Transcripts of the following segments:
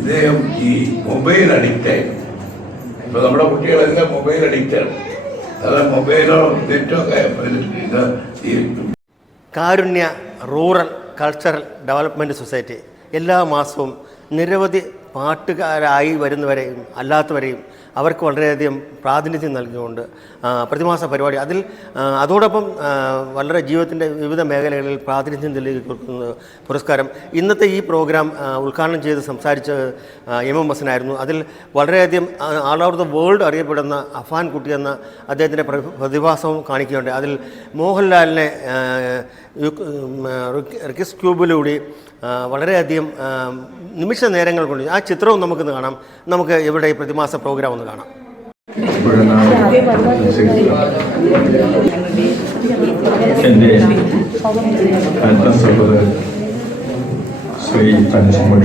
ഇദ്ദേഹം ഈ മൊബൈൽ അഡിക്റ്റായി ഇപ്പൊ നമ്മുടെ കുട്ടികളെല്ലാം മൊബൈൽ അഡിക്റ്റാണ് അത് മൊബൈലോ നെറ്റോ Karunya rural cultural development society എല്ലാ മാസവും നിരവധി പാട്ടുകാരായി വരുന്നവരെയും അല്ലാത്തവരെയും അവർക്ക് വളരെയധികം പ്രാതിനിധ്യം നൽകിക്കൊണ്ട് പ്രതിമാസ പരിപാടി. അതിൽ അതോടൊപ്പം വളരെ ജീവിതത്തിന്റെ വിവിധ മേഖലകളിൽ പ്രാതിനിധ്യം നൽകി കൊടുക്കുന്ന പുരസ്കാരം. ഇന്നത്തെ ഈ പ്രോഗ്രാം ഉദ്ഘാടനം ചെയ്ത് സംസാരിച്ച എം എം ഹസനായിരുന്നു. അതിൽ വളരെയധികം ആൾ ഓവർ ദ വേൾഡ് അറിയപ്പെടുന്ന അഫാൻ കുട്ടി എന്ന അദ്ദേഹത്തിന്റെ പ്ര- പ്രതിഭാസവും കാണിക്കുകയുണ്ട് അതിൽ മോഹൻലാലിനെ റിക്സ് ക്യൂബിലൂടെ വളരെയധികം നിമിഷ നേരങ്ങൾ കൊണ്ട് ആ ചിത്രവും നമുക്കിന്ന് കാണാം. നമുക്ക് ഇവിടെ പ്രതിമാസ പ്രോഗ്രാം ഒന്ന് കാണാം. എന്റെ അടുത്ത സഹോദരൻ ശ്രീ പഞ്ചമോൾ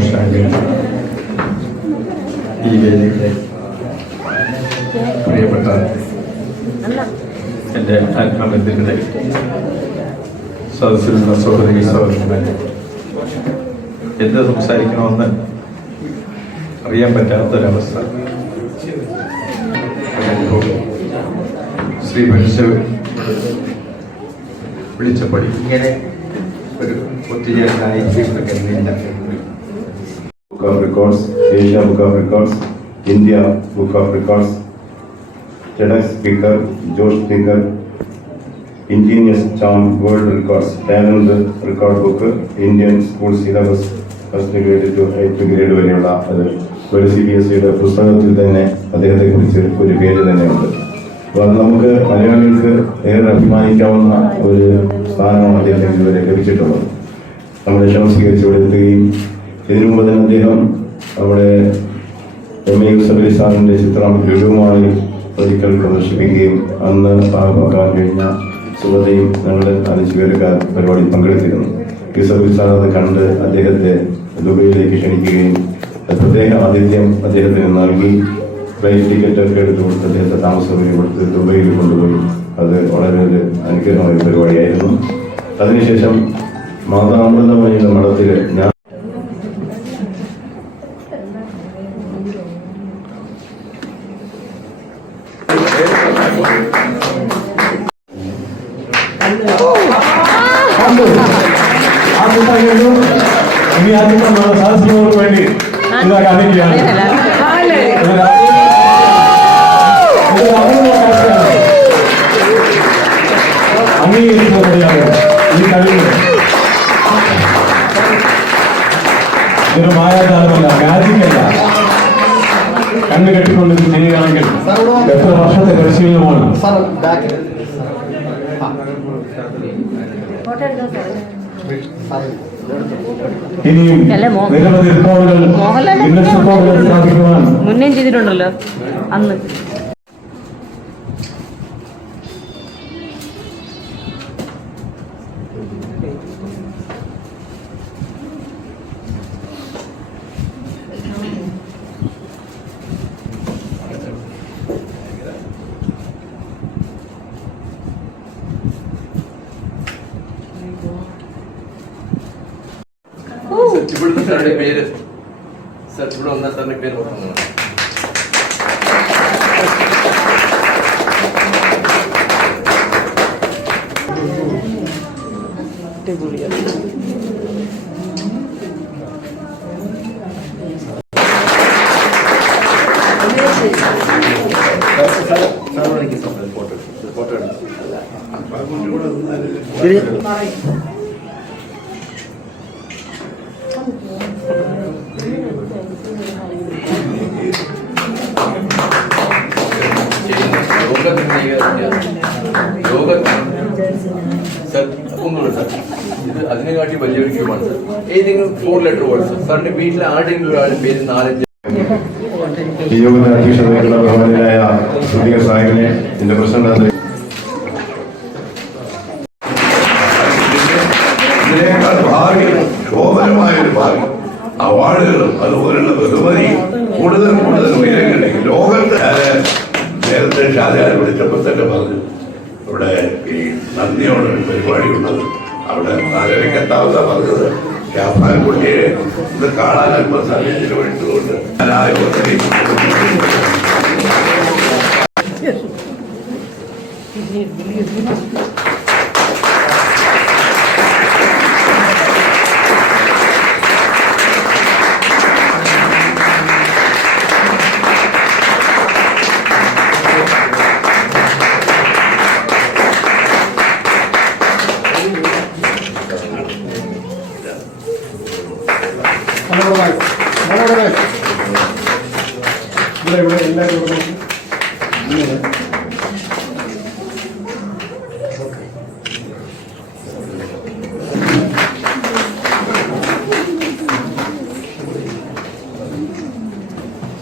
ഈ വേദിയിലെ പ്രിയപ്പെട്ട സദസ്സിലുള്ള സഹോദരി സഹോദരന്മാരെ എന്ത് സംസാരിക്കണമെന്ന് അറിയാൻ പറ്റാത്തൊരവസ്ഥ ശ്രീ മനുഷ്യ വിളിച്ചപ്പോൾ ഇങ്ങനെ ഒരു ഒത്തുചേരലായിരിക്കും കരുതിയില്ല Book of Records, Asia Book of Records, India Book of Records, TEDx speaker, Josh Speaker, Ingenious Charm world Records, talent Record Book, Indian School Syllabus, first grade to eighth grade വരെയുള്ള അത് ഒരു സി ബി എസ് സിയുടെ പുസ്തകത്തിൽ തന്നെ അദ്ദേഹത്തെ കുറിച്ച് ഒരു പേര് തന്നെയുണ്ട്. അപ്പോൾ അത് നമുക്ക് മലയാളികൾക്ക് ഏറെ അഭിമാനിക്കാവുന്ന ഒരു സ്ഥാനമാണ് അദ്ദേഹത്തിന് ഇതുവരെ ലഭിച്ചിട്ടുള്ളത്. നമ്മുടെ ക്ഷണം സ്വീകരിച്ച് ഇവിടെ എത്തുകയും ഇതിനു മുമ്പ് തന്നെ അദ്ദേഹം അവിടെ എം എ യൂസഫലി സാറിന്റെ ചിത്രം ലുലുമായി ഒരിക്കൽ പ്രദർശിപ്പിക്കുകയും അന്ന് ഭാഗമാക്കാൻ കഴിഞ്ഞ സുഗതയും ഞങ്ങൾ ആ പരിപാടിയിൽ പങ്കെടുത്തിരുന്നു. യൂസഫലി സാർ അത് കണ്ട് അദ്ദേഹത്തെ ദുബൈയിലേക്ക് ക്ഷണിക്കുകയും അത് പ്രത്യേക ആതിഥ്യം അദ്ദേഹത്തിന് നൽകി. ഫ്ലൈറ്റ് ടിക്കറ്റ് ഒക്കെ എടുത്തു കൊടുത്ത് അദ്ദേഹത്തെ താമസ കൊടുത്ത് ദുബൈയിൽ കൊണ്ടുപോയി. അത് വളരെ ഒരു അനുഗ്രഹമായ പരിപാടിയായിരുന്നു. അതിനുശേഷം മാതാമൃതമണിയുടെ മഠത്തിൽ ഞാൻ ముందు ఆ కుట్టాగేడు మీ ఆత్మ మన సరస్సులో ఉండిపోయింది ఇలాగ అన్ని ఈ కవి మీరు మాయాజాలం మ్యాజిక్ అయ్యా. கண்ணு கட்டிக்கொண்டு செய்தியாளர்கள் எத்தனை സ്ഥാപിക്കുവാൻ മുന്നേ ചെയ്തിട്ടുണ്ടല്ലോ അന്ന്. ഇവിടുത്തെ സാറിന്റെ പേര് സാർ ഇവിടെ വന്ന സാറിന്റെ പേര് ഓർക്കുന്നു യോഗ സർ ഒന്നുമില്ല സർ ഇത് അതിനെക്കാട്ടി വലിയൊരു ക്യൂമാണ് സർ ഏതെങ്കിലും ഫോർ ലെറ്റർ വേർഡ് സർ സാറിന്റെ വീട്ടിലെ ആരുടെയെങ്കിലും ഒരാളുടെ പേര് നാലഞ്ച് അവാർഡുകളും അതുപോലുള്ള ബഹുമതി കൂടുതൽ കൂടുതൽ ഉയരങ്ങളിലേക്ക് ലോകത്ത് നേരത്തെ ഷാജഹാൻ വിളിച്ചപ്പോൾ തന്നെ ഈ നന്ദിയോടെ ഒരു പരിപാടി ഉള്ളത് അവിടെ നാലരയ്ക്ക് എത്താവുന്ന പറഞ്ഞത് കുട്ടിയെ ഇത് കാണാൻ അല്പം സാഹചര്യം ചിലവഴിച്ചുകൊണ്ട് ഞാൻ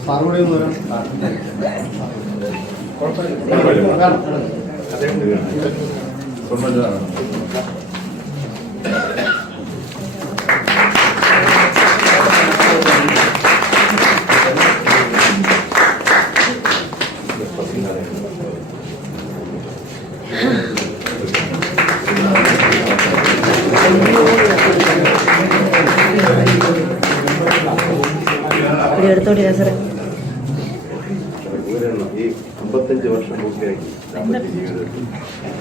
ആ യോഗത്തിൽ ഇത് എടുത്തോട്ട് ഞാൻ സാറേ. ഈ അമ്പത്തഞ്ച് വർഷം പൂർത്തിയാക്കി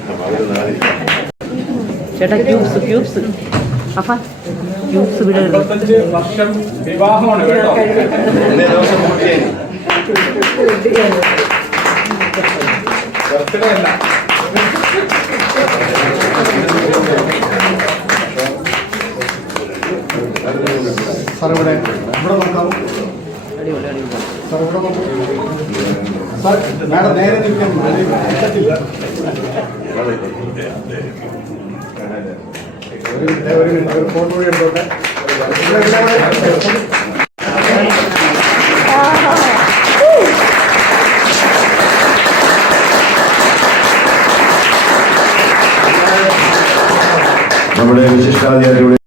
അപ്പൊ ചേട്ടാ ക്യൂബ്സ് ക്യൂബ്സ് അഫ ക്യൂബ്സ് വിടരുത് വർഷം വിവാഹമാണ് കേട്ടോ. ദിവസം പൂർത്തിയായി നമ്മുടെ വിശിഷ്ടാധികാരിയുടെ